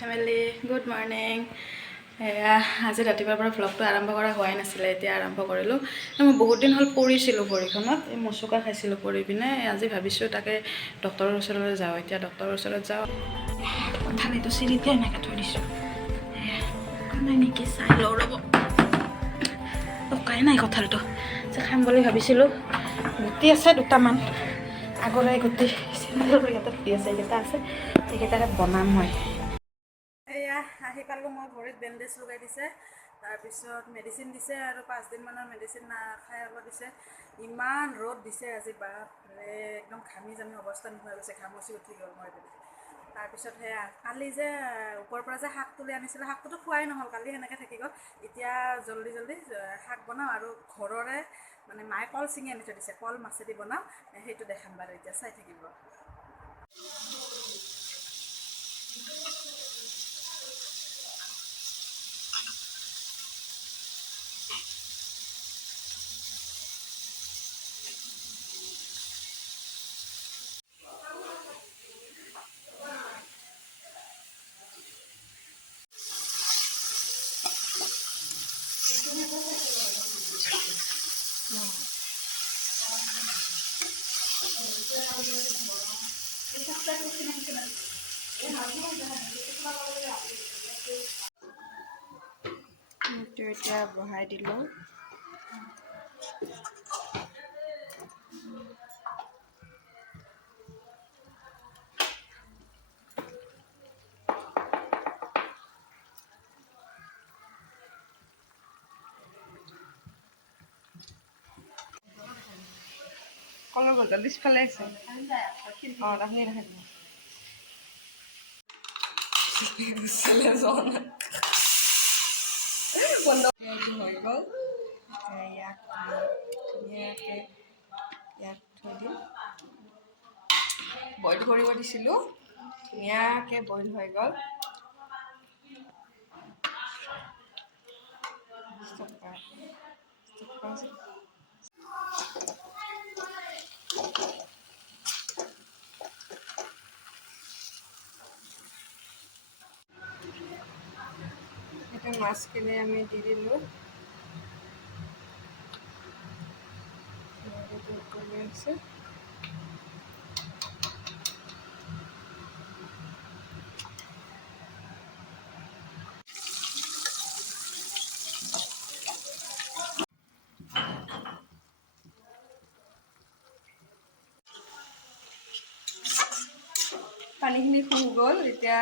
Family good morning. আজি ৰাতিপুৱাৰ পৰা ভ্লগটো আৰম্ভ কৰা হোৱাই নাছিলে, এতিয়া আৰম্ভ কৰিলোঁ। মই বহুত দিন হ'ল পৰিছিলোঁ ভৰিখনত, এই মচুকা খাইছিলোঁ পৰি পিনে। আজি ভাবিছোঁ তাকে ডক্টৰৰ ওচৰলৈ যাওঁ। এতিয়া ডক্টৰৰ ওচৰত যাওঁ। কঁঠালিটো চিৰিতে এনেকৈ থৈ দিছোঁ, নাই নেকি চাই লওঁ ৰ'ব। পকাই নাই কঁঠালটো, যে খাম বুলি ভাবিছিলোঁ। গুটি আছে দুটামান, আগৰে গুটি ইয়াতে ফুটি আছে, এইকেইটা আছে, এইকেইটাৰে বনাম মই। এয়া আহি পালোঁ মই, ভৰিত বেণ্ডেজ লগাই দিছে, তাৰপিছত মেডিচিন দিছে আৰু 5 দিনমানৰ মেডিচিন খাই হ'ব দিছে। ইমান ৰ'দ দিছে আজি, বাপৰে একদম ঘামি জামি অৱস্থা নোহোৱা গৈছে, ঘামচি উঠি গ'ল মই। তাৰপিছত সেয়া কালি যে ওপৰৰ পৰা যে শাক তুলি আনিছিলোঁ, শাকটোতো খোৱাই নহ'ল, কালি সেনেকৈ থাকি গ'ল। এতিয়া জল্দি শাক বনাওঁ আৰু ঘৰৰে মানে মায়ে কল ছিঙি আনি থৈ দিছে, কল মাছেদি বনাওঁ, সেইটো দেখাম বাৰু, এতিয়া চাই থাকিব। এতিয়া বহাই দিলোঁ। কলৰ গছডাল পিছফালে আছে, ৰাখি ৰাখি হৈ গ'ল। ইয়াক ধুনীয়াকৈ ইয়াত থৈ দিম। বইল কৰিব দিছিলোঁ, ধুনীয়াকৈ বইল হৈ গ'ল। এতিয়া মাছখিনি আমি দি দিলোঁ। আছে পানীখিনি শুহ গ'ল, এতিয়া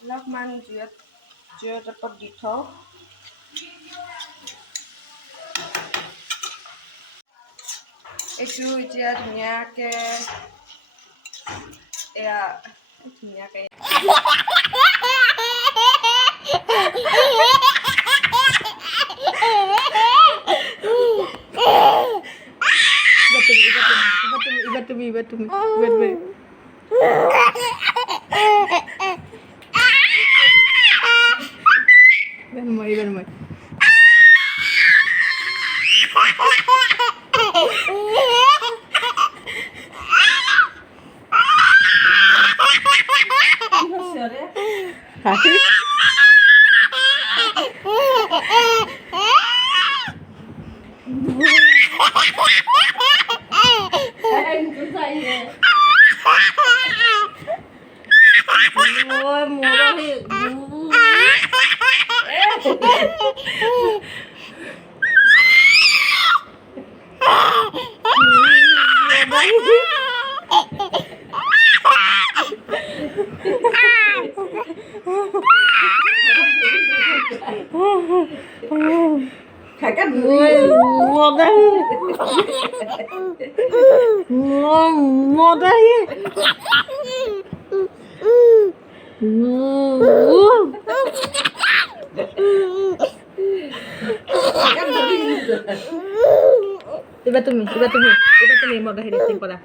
অলপমান জুইৰ তাপত দি থওঁ। এইটো এতিয়া ধুনীয়াকৈ ধুনীয়াকৈ তুমি মই Iba tumi mo dahil isin pala.